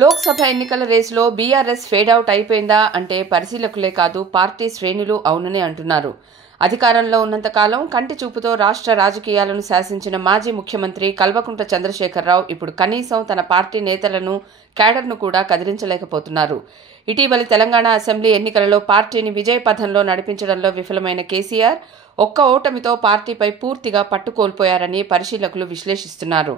లోక్సభ ఎన్నికల రేసులో BRS fade out అయిపోయిందా అంటే పరిశీలకులే కాదు పార్టీ శ్రేణులు అవుననే అంటున్నారు. అధికారంలో ఉన్నంతకాలం కంటి చూపుతో రాష్ట్ర రాజకీయాలను శాసించిన మాజీ ముఖ్యమంత్రి కల్వకుంట్ల చంద్రశేఖరరావు ఇప్పుడు కనీసం తన పార్టీ నేతలను, క్యాడర్ను కూడా కదిలించలేకపోతున్నారు. ఇటీవలి తెలంగాణ అసెంబ్లీ ఎన్నికలలో పార్టీని విజయ పథంలో నడిపించడంలో విఫలమైన కేసీఆర్ ఒక్క ఓటమితో పార్టీపై పూర్తిగా పట్టు కోల్పోయారని పరిశీలకులు విశ్లేషిస్తున్నారు.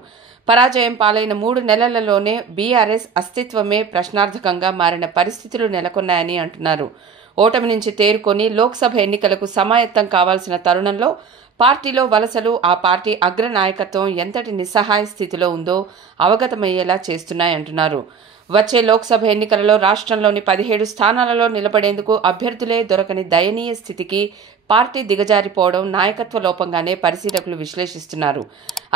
పరాజయం పాలైన 3 నెలలలోనే బీఆర్ఎస్ అస్తిత్వమే ప్రశ్నార్థకంగా మారిన పరిస్థితులు నెలకొన్నాయని అంటున్నారు. ఓటమి నుంచి తేరుకొని లోక్సభ ఎన్నికలకు సమాయత్తం కావాల్సిన తరుణంలో పార్టీలో వలసలు ఆ పార్టీ అగ్రనాయకత్వం ఎంతటి నిస్సహాయ స్థితిలో ఉందో అవగతమయ్యేలా చేస్తున్నాయంటున్నారు. వచ్చే లోక్సభ ఎన్నికలలో రాష్ట్రంలోని 17 స్థానాలలో నిలబడేందుకు అభ్యర్థులే దొరకని దయనీయ స్థితికి పార్టీ దిగజారిపోవడం నాయకత్వ లోపంగానే పరిశీలకులు విశ్లేషిస్తున్నారు.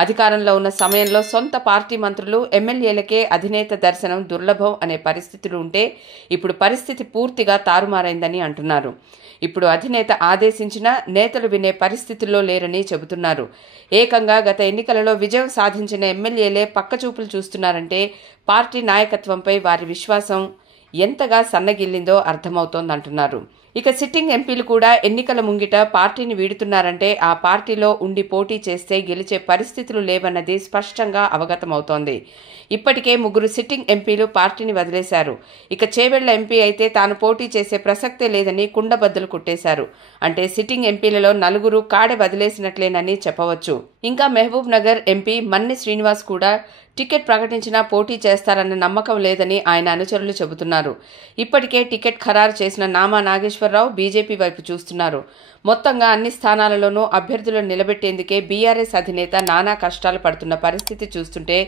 అధికారంలో ఉన్న సమయంలో సొంత పార్టీ మంత్రులు, ఎమ్మెల్యేలకే అధినేత దర్శనం దుర్లభం అనే పరిస్థితులు ఉంటే ఇప్పుడు పరిస్థితి పూర్తిగా తారుమారైందని అంటున్నారు. ఇప్పుడు అధినేత ఆదేశించినా నేతలు వినే పరిస్థితుల్లో లేరని చెబుతున్నారు. ఏకంగా గత ఎన్నికలలో విజయం సాధించిన ఎమ్మెల్యేలే పక్కచూపులు చూస్తున్నారంటే పార్టీ నాయకత్వంపై వారి విశ్వాసం ఎంతగా సన్నగిల్లిందో అర్థమవుతోందంటున్నారు. ఇక సిట్టింగ్ ఎంపీలు కూడా ఎన్నికల ముంగిట పార్టీని వీడుతున్నారంటే ఆ పార్టీలో ఉండి పోటీ చేస్తే గెలిచే పరిస్థితులు లేవన్నది స్పష్టంగా అవగతమవుతోంది. ఇప్పటికే 3 సిట్టింగ్ ఎంపీలు పార్టీని వదిలేశారు. ఇక చేవెళ్ల ఎంపీ అయితే తాను పోటీ చేసే ప్రసక్తే లేదని కుండబద్దలు కొట్టేశారు. అంటే సిట్టింగ్ ఎంపీలలో 4 కాడె వదిలేసినట్లేనని చెప్పవచ్చు. ఇంకా మహబూబ్ నగర్ ఎంపీ మన్ని శ్రీనివాస్ కూడా టికెట్ ప్రకటించినా పోటీ చేస్తారన్న నమ్మకం లేదని ఆయన అనుచరులు చెబుతున్నారు. ఇప్పటికే టికెట్ ఖరారు చేసిన నామా నాగేశ్వరరావు బీజేపీ వైపు చూస్తున్నారు. మొత్తంగా అన్ని స్థానాలలోనూ అభ్యర్థులను నిలబెట్టేందుకే బీఆర్ఎస్ అధినేత నానా కష్టాలు పడుతున్న పరిస్థితి చూస్తుంటే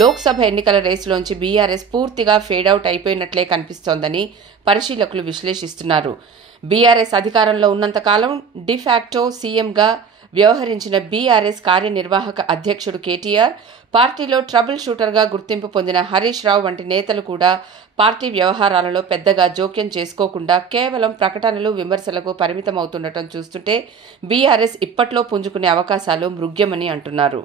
లోక్సభ ఎన్నికల రేసులోంచి బీఆర్ఎస్ పూర్తిగా ఫేడౌట్ అయిపోయినట్లే కనిపిస్తోందని పరిశీలకులు విశ్లేషిస్తున్నారు. బీఆర్ఎస్ అధికారంలో ఉన్నంతకాలం డిఫాక్టో సీఎంగా వ్యవహరించిన బీఆర్ఎస్ కార్యనిర్వాహక అధ్యక్షుడు కేటీఆర్, పార్టీలో ట్రబుల్ షూటర్గా గుర్తింపు పొందిన హరీష్ రావు వంటి నేతలు కూడా పార్టీ వ్యవహారాలలో పెద్దగా జోక్యం చేసుకోకుండా కేవలం ప్రకటనలు, విమర్శలకు పరిమితమవుతుండటం చూస్తుంటే బీఆర్ఎస్ ఇప్పట్లో పుంజుకునే అవకాశాలు మృగ్యమని అంటున్నారు.